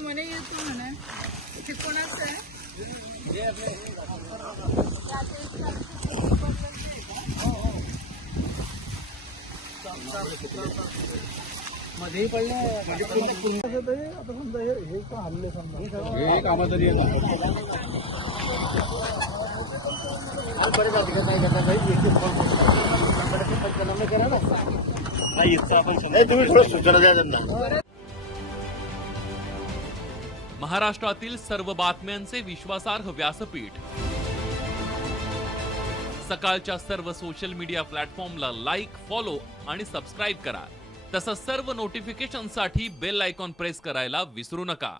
म्हणे येतो म्हणा ते कोणाचं आहे मध्ये पडले आता समजा हे का हल्ले समजा हे कामा तरी तुम्ही थोडं सूचना द्या त्यांना. महाराष्ट्रातील सर्व बातम्यांचे विश्वासार्ह व्यासपीठ सकाळच्या सर्व सोशल मीडिया प्लॅटफॉर्मला लाईक, फॉलो आणि सबस्क्राईब करा. तसंच सर्व नोटिफिकेशनसाठी बेल आयकॉन प्रेस करायला विसरू नका.